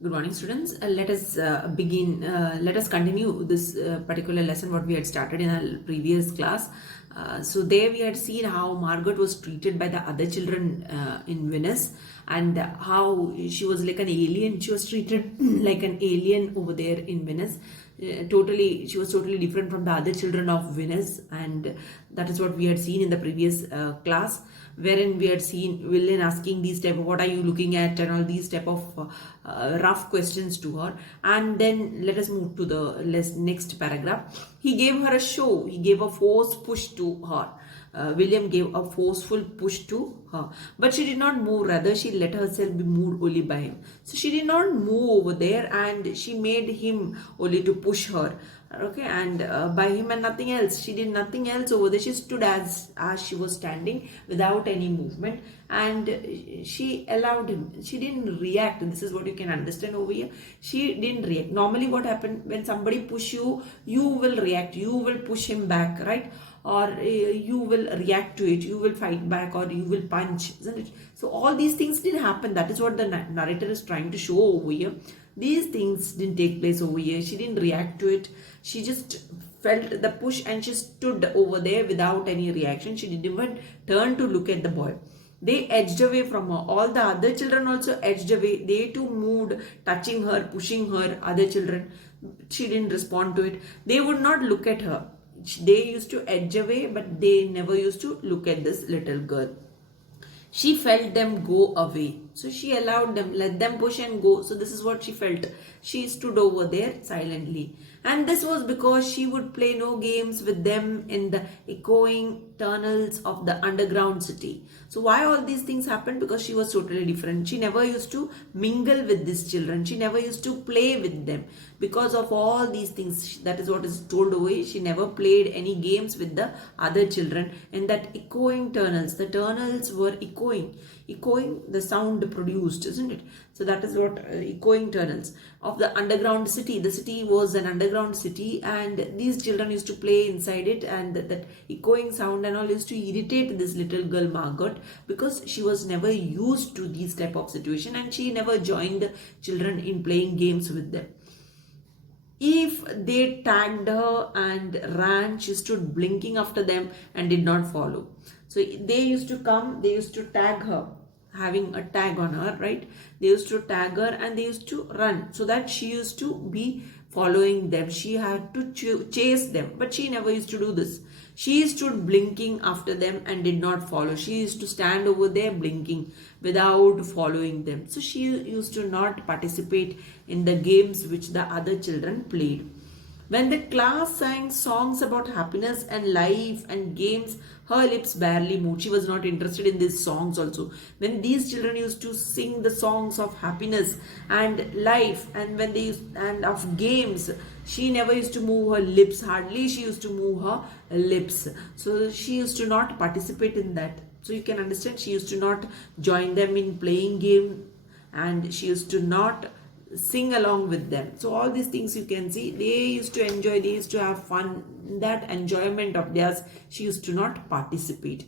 Good morning, students. Let us begin. Let us continue this particular lesson what we had started in our previous class. So there we had seen how Margaret was treated by the other children in Venice, and how she was like an alien. She was treated like an alien over there in Venice. She was totally different from the other children of Venice, and that is what we had seen in the previous class, wherein we had seen Villain asking these type of "what are you looking at" and all these type of rough questions to her. And then let us move to the next paragraph. He gave her a show. He gave a force push to her. William gave a forceful push to her, but she did not move. Rather, she let herself be moved only by him. So she did not move over there, and she made him only to push her. Okay, and by him and nothing else. She did nothing else over there. She stood as she was standing without any movement, and she allowed him. She didn't react. And this is what you can understand over here. She didn't react. Normally, what happened when somebody push you, you will react. You will push him back, right? Or you will react to it, you will fight back, or you will punch, isn't it? So all these things didn't happen. That is what the narrator is trying to show over here. These things didn't take place over here. She didn't react to it. She just felt the push and she stood over there without any reaction. She didn't even turn to look at the boy. They edged away from her. All the other children also edged away. They too moved, touching her, pushing her. Other children, she didn't respond to it. They would not look at her. They used to edge away, but they never used to look at this little girl. She felt them go away. So she allowed them, let them push and go. So this is what she felt. She stood over there silently. And this was because she would play no games with them in the echoing tunnels of the underground city. So why all these things happened? Because she was totally different. She never used to mingle with these children. She never used to play with them. Because of all these things, that is what is told away. She never played any games with the other children in that echoing tunnels. The tunnels were echoing the sound produced, isn't it? So that is what echoing tunnels of the underground city. The city was an underground city, and these children used to play inside it, and that echoing sound and all used to irritate this little girl Margaret, because she was never used to these type of situation, and she never joined the children in playing games with them. If they tagged her and ran, she stood blinking after them and did not follow. So they used to come, they used to tag her, having a tag on her, right? They used to tag her and they used to run, so that she used to be following them. She had to chase them, but she never used to do this. She stood blinking after them and did not follow. She used to stand over there blinking without following them. So she used to not participate in the games which the other children played. When the class sang songs about happiness and life and games, her lips barely moved. She was not interested in these songs also. When these children used to sing the songs of happiness and life, and when they used and of games, she never used to move her lips. Hardly she used to move her lips. So she used to not participate in that. So you can understand, she used to not join them in playing game, and she used to not sing along with them. So all these things you can see, they used to enjoy, they used to have fun. That enjoyment of theirs, she used to not participate.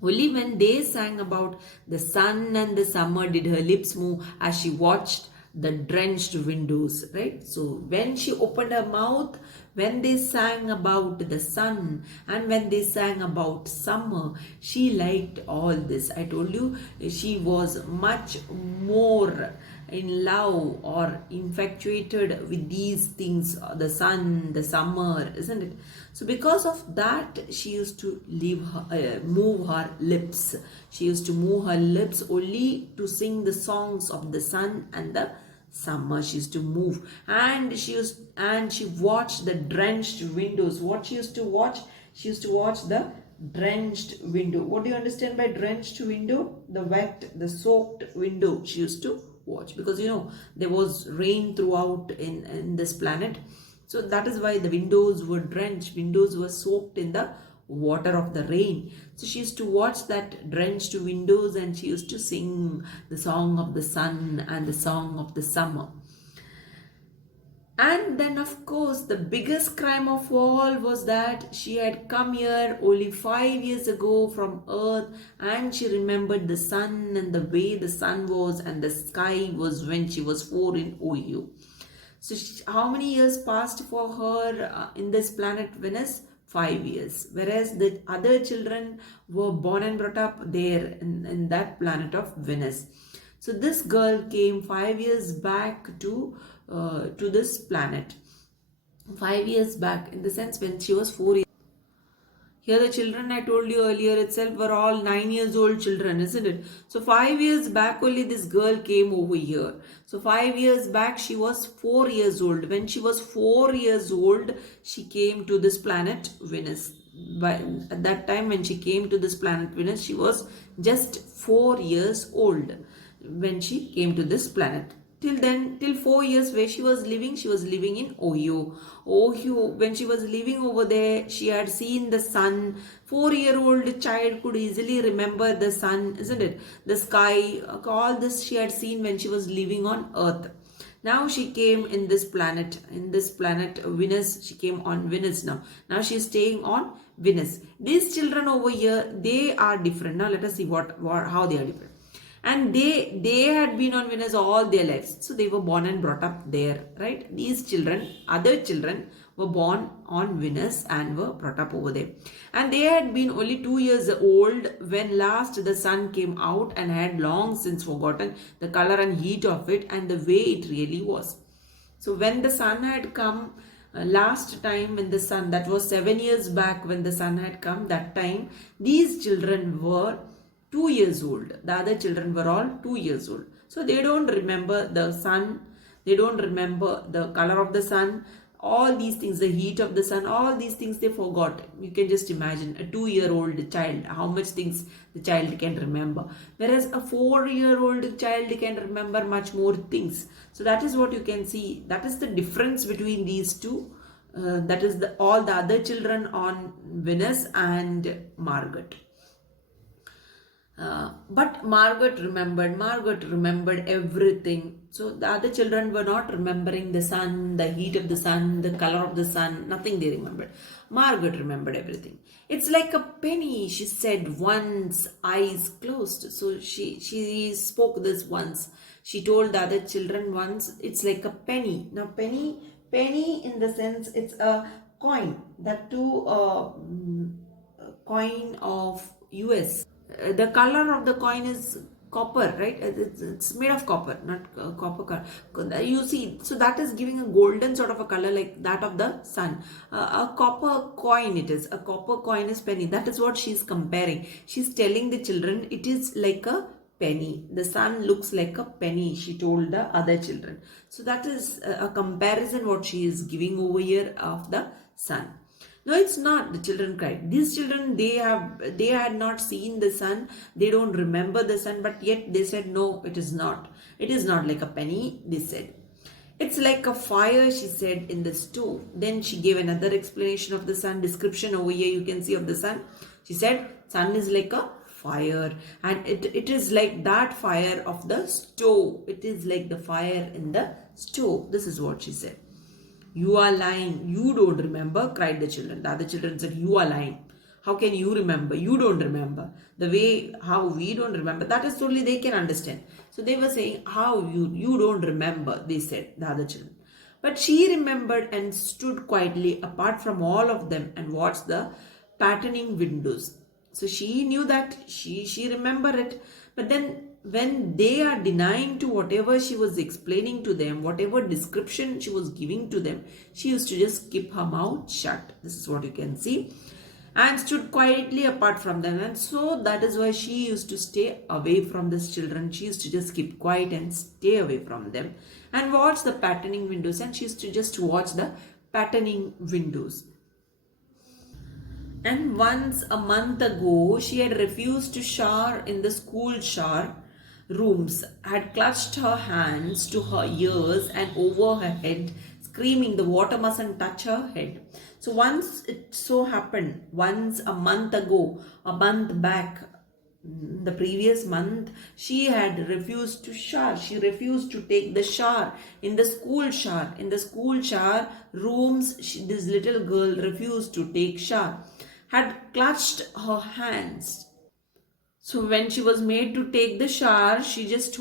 Only when they sang about the sun and the summer did her lips move as she watched the drenched windows, right? So when she opened her mouth, when they sang about the sun and when they sang about summer, she liked all this. I told you, she was much more in love or infatuated with these things, the sun, the summer, isn't it? So because of that, she used to move her lips. She used to move her lips only to sing the songs of the sun and the summer. She used to move, and she watched the drenched windows. What she used to watch? She used to watch the drenched window. What do you understand by drenched window? The wet, the soaked window she used to watch, because there was rain throughout in this planet. So that is why the windows were drenched. Windows were soaked in the water of the rain. So she used to watch that drenched windows, and she used to sing the song of the sun and the song of the summer. And then, of course, the biggest crime of all was that she had come here only 5 years ago from Earth, and she remembered the sun and the way the sun was and the sky was when she was 4 in OU. So, how many years passed for her in this planet Venus? 5 years. Whereas the other children were born and brought up there in that planet of Venus. So this girl came 5 years back to this planet. 5 years back, in the sense when she was 4 years. Here the children I told you earlier itself were all 9 years old children, isn't it? So 5 years back only this girl came over here. So 5 years back she was 4 years old. When she was 4 years old, she came to this planet Venus. At that time when she came to this planet Venus, she was just 4 years old when she came to this planet. Till then, till 4 years where she was living in Ohio. Ohio, when she was living over there, she had seen the sun. 4-year-old child could easily remember the sun, isn't it? The sky, all this she had seen when she was living on Earth. Now she came in this planet Venus. She came on Venus now. Now she is staying on Venus. These children over here, they are different. Now let us see how they are different. And they had been on Venus all their lives. So they were born and brought up there, right? These children, other children, were born on Venus and were brought up over there. And they had been only 2 years old when last the sun came out, and had long since forgotten the color and heat of it and the way it really was. So when the sun had come, last time when the sun, that was 7 years back when the sun had come, that time these children were 2 years old. The other children were all 2 years old. So they don't remember the sun. They don't remember the color of the sun. All these things, the heat of the sun, all these things they forgot. You can just imagine a 2-year-old child, how much things the child can remember. Whereas a 4-year-old child can remember much more things. So that is what you can see. That is the difference between these two. That is all the other children on Venus and Margot. But Margot remembered everything. So the other children were not remembering the sun, the heat of the sun, the color of the sun, nothing they remembered. Margot remembered everything. It's like a penny, she said once, eyes closed. So she spoke this once. She told the other children once, it's like a penny. Now penny in the sense it's a coin. That too coin of US. The color of the coin is copper, right? It's made of copper, not copper color. You see, so that is giving a golden sort of a color like that of the sun. A copper coin it is. A copper coin is penny. That is what she's comparing. She's telling the children it is like a penny. The sun looks like a penny, she told the other children. So that is a comparison what she is giving over here of the sun. No, it's not, the children cried. These children, they had not seen the sun. They don't remember the sun, but yet they said, no, it is not. It is not like a penny, they said. It's like a fire, she said, in the stove. Then she gave another explanation of the sun, description over here you can see of the sun. She said, sun is like a fire, and it is like that fire of the stove. It is like the fire in the stove. This is what she said. You are lying. You don't remember, cried the children. The other children said, you are lying. How can you remember? You don't remember. The way how we don't remember, that is only they can understand. So they were saying, how you don't remember, they said, the other children. But she remembered and stood quietly apart from all of them and watched the patterning windows. So she knew that she remembered it. But then when they are denying to whatever she was explaining to them, whatever description she was giving to them, she used to just keep her mouth shut. This is what you can see. And stood quietly apart from them. And so that is why she used to stay away from these children. She used to just keep quiet and stay away from them and watch the patterning windows. And she used to just watch the patterning windows. And once a month ago, she had refused to shower in the school shower rooms, had clutched her hands to her ears and over her head, screaming, the water mustn't touch her head. So once it so happened, once a month ago, a month back, the previous month she had refused to shower. She refused to take the shower in the school shower. In the school shower rooms, this little girl refused to take shower, had clutched her hands. So when she was made to take the shower, she just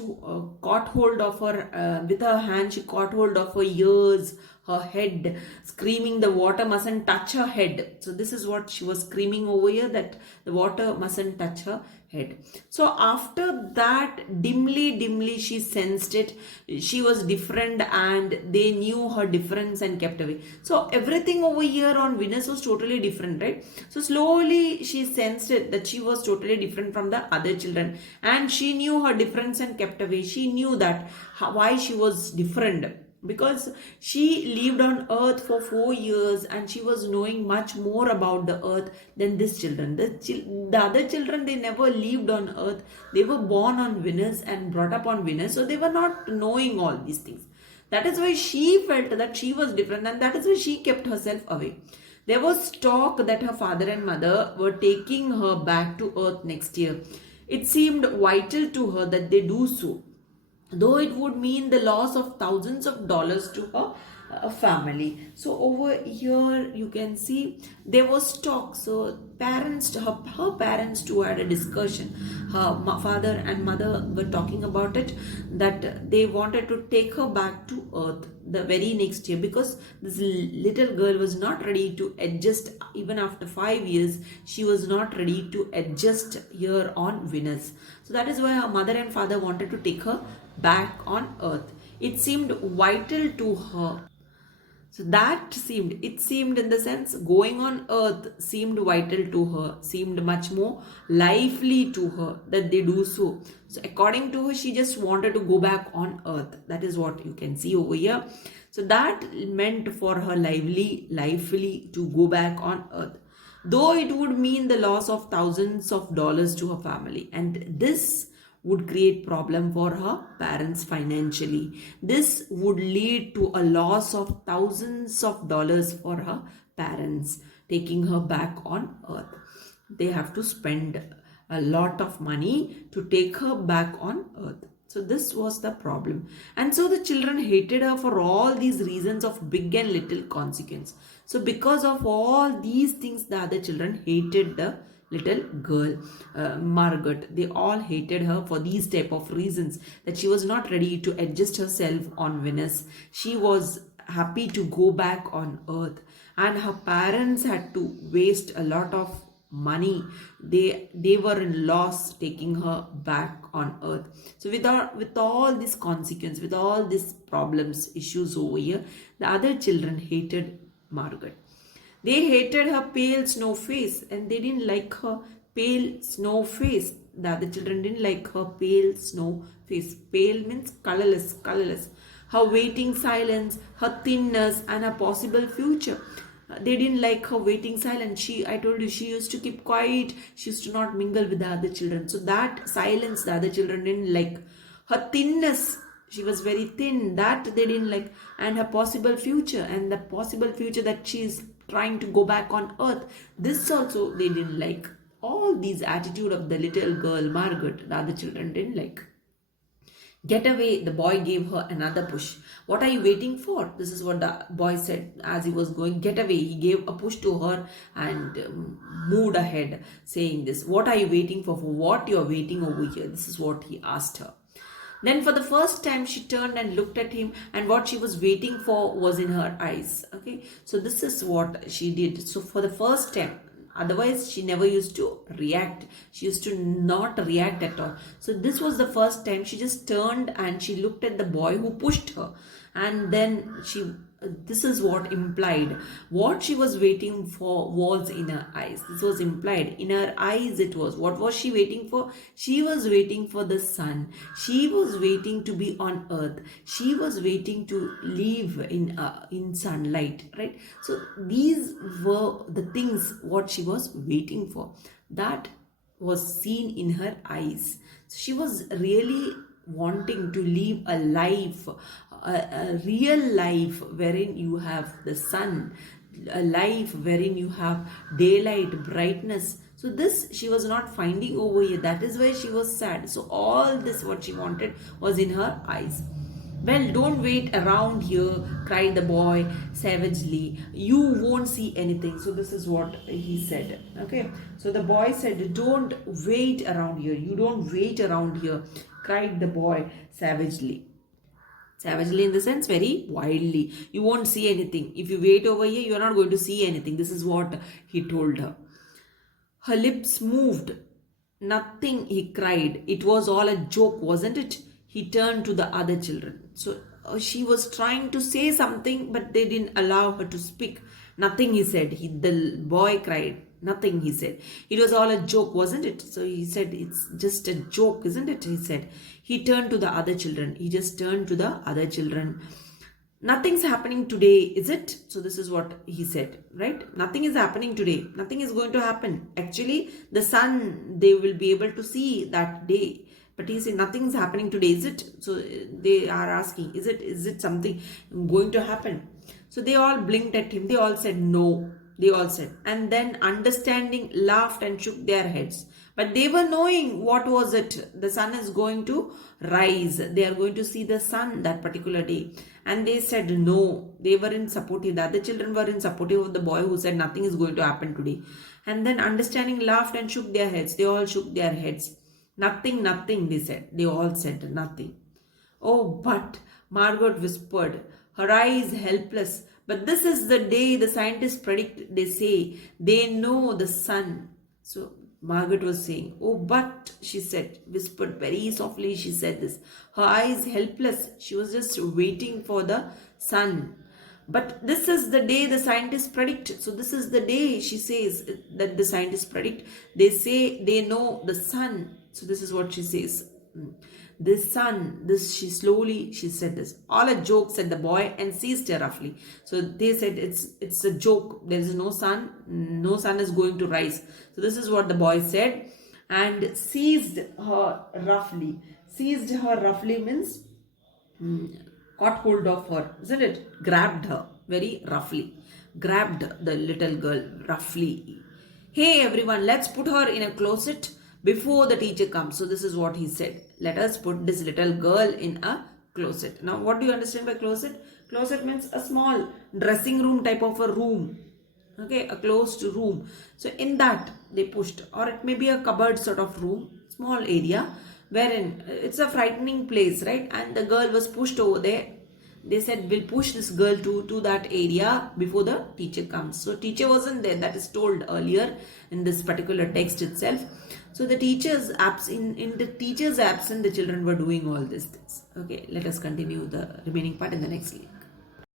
caught hold of her, with her hand, she caught hold of her ears, her head, screaming the water mustn't touch her head. So this is what she was screaming over here, that the water mustn't touch her head. So after that, dimly she sensed it. She was different and they knew her difference and kept away. So everything over here on Venus was totally different, right? So slowly she sensed it, that she was totally different from the other children, and she knew her difference and kept away. She knew that why she was different, because she lived on earth for 4 years and she was knowing much more about the earth than this children. The other children, they never lived on earth. They were born on Venus and brought up on Venus, so they were not knowing all these things. That is why she felt that she was different, and that is why she kept herself away. There was talk that her father and mother were taking her back to earth next year. It seemed vital to her that they do so, though it would mean the loss of thousands of dollars to her family. So over here you can see there was talk. So her parents too had a discussion. Her father and mother were talking about it, that they wanted to take her back to earth the very next year, because this little girl was not ready to adjust. Even after 5 years, she was not ready to adjust here on Venus. So that is why her mother and father wanted to take her back on earth. It seemed vital to her. So it seemed in the sense, going on earth seemed vital to her, seemed much more lively to her that they do so. So according to her, she just wanted to go back on earth. That is what you can see over here. So that meant for her lively to go back on earth, though it would mean the loss of thousands of dollars to her family. And this would create problem for her parents financially. This would lead to a loss of thousands of dollars for her parents taking her back on earth. They have to spend a lot of money to take her back on earth. So this was the problem. And so the children hated her for all these reasons of big and little consequence. So because of all these things, the other children hated the little girl, Margaret. They all hated her for these type of reasons, that she was not ready to adjust herself on Venus. She was happy to go back on earth, and her parents had to waste a lot of money. They were in loss taking her back on earth. So with all this consequence, with all these problems, issues over here, the other children hated Margaret. They hated her pale snow face, and they didn't like her pale snow face. The other children didn't like her pale snow face. Pale means colorless. Her waiting silence, her thinness, and her possible future. They didn't like her waiting silence. I told you, she used to keep quiet. She used to not mingle with the other children. So that silence the other children didn't like. Her thinness, she was very thin, that they didn't like. And her possible future, and the possible future that she is trying to go back on earth, this also they didn't like. All these attitude of the little girl Margaret, the other children didn't like. Get away, the boy gave her another push. What are you waiting for? This is what the boy said as he was going. Get away. He gave a push to her and moved ahead, saying this. What are you waiting for? For what you are waiting over here? This is what he asked her. Then for the first time, she turned and looked at him, and what she was waiting for was in her eyes. Okay, so this is what she did. So for the first time, otherwise she never used to react. She used to not react at all. So this was the first time she just turned and she looked at the boy who pushed her, and then this is what implied. What she was waiting for was in her eyes. This was implied. In her eyes it was. What was she waiting for? She was waiting for the sun. She was waiting to be on earth. She was waiting to live in sunlight, right? So these were the things what she was waiting for. That was seen in her eyes. So she was really wanting to live a life, a real life wherein you have the sun, a life wherein you have daylight, brightness. So this she was not finding over here. That is why she was sad. So all this what she wanted was in her eyes. Well, don't wait around here, cried the boy savagely. You won't see anything. So this is what he said. Okay. So the boy said, don't wait around here. You don't wait around here, cried the boy savagely. Savagely in the sense very wildly. You won't see anything. If you wait over here, you are not going to see anything. This is what he told her. Her lips moved. Nothing, he cried. It was all a joke, wasn't it? He turned to the other children. So she was trying to say something, but they didn't allow her to speak. Nothing, he said. The boy cried. Nothing, he said. It was all a joke, wasn't it? So he said, it's just a joke, isn't it? He said. He turned to the other children. He just turned to the other children. Nothing's happening today, is it? So this is what he said, right? Nothing is happening today. Nothing is going to happen. Actually, the sun, they will be able to see that day. But he said, nothing's happening today, is it? So they are asking, is it something going to happen? So they all blinked at him. They all said, no. They all said. And then understanding laughed and shook their heads. But they were knowing what was it. The sun is going to rise. They are going to see the sun that particular day. And they said no. They were in supportive. The other children were in supportive of the boy who said nothing is going to happen today. And then understanding laughed and shook their heads. They all shook their heads. Nothing, nothing, they said. They all said nothing. Oh, but, Margot whispered, her eyes helpless. But this is the day the scientists predict, they say. They know the sun. So Margaret was saying, oh, but, she said, whispered very softly, she said this. Her eyes helpless. She was just waiting for the sun. But this is the day the scientists predict. So this is the day, she says, that the scientists predict. They say they know the sun. So this is what she says. This sun, she said this. All a joke, said the boy, and seized her roughly. So they said it's a joke. There is no sun. No sun is going to rise. So this is what the boy said. And seized her roughly. Seized her roughly means caught hold of her, isn't it? Grabbed her very roughly. Grabbed the little girl roughly. Hey everyone, let's put her in a closet before the teacher comes. So this is what he said. Let us put this little girl in a closet. Now what do you understand by closet? Closet means a small dressing room type of a room. Okay, a closed room. So in that they pushed, or it may be a cupboard sort of room, small area, wherein it's a frightening place, right? And the girl was pushed over there. They said, we'll push this girl to that area before the teacher comes. So teacher wasn't there. That is told earlier in this particular text itself. So the teacher's in the teacher's absence, the children were doing all these things. Okay, let us continue the remaining part in the next lesson.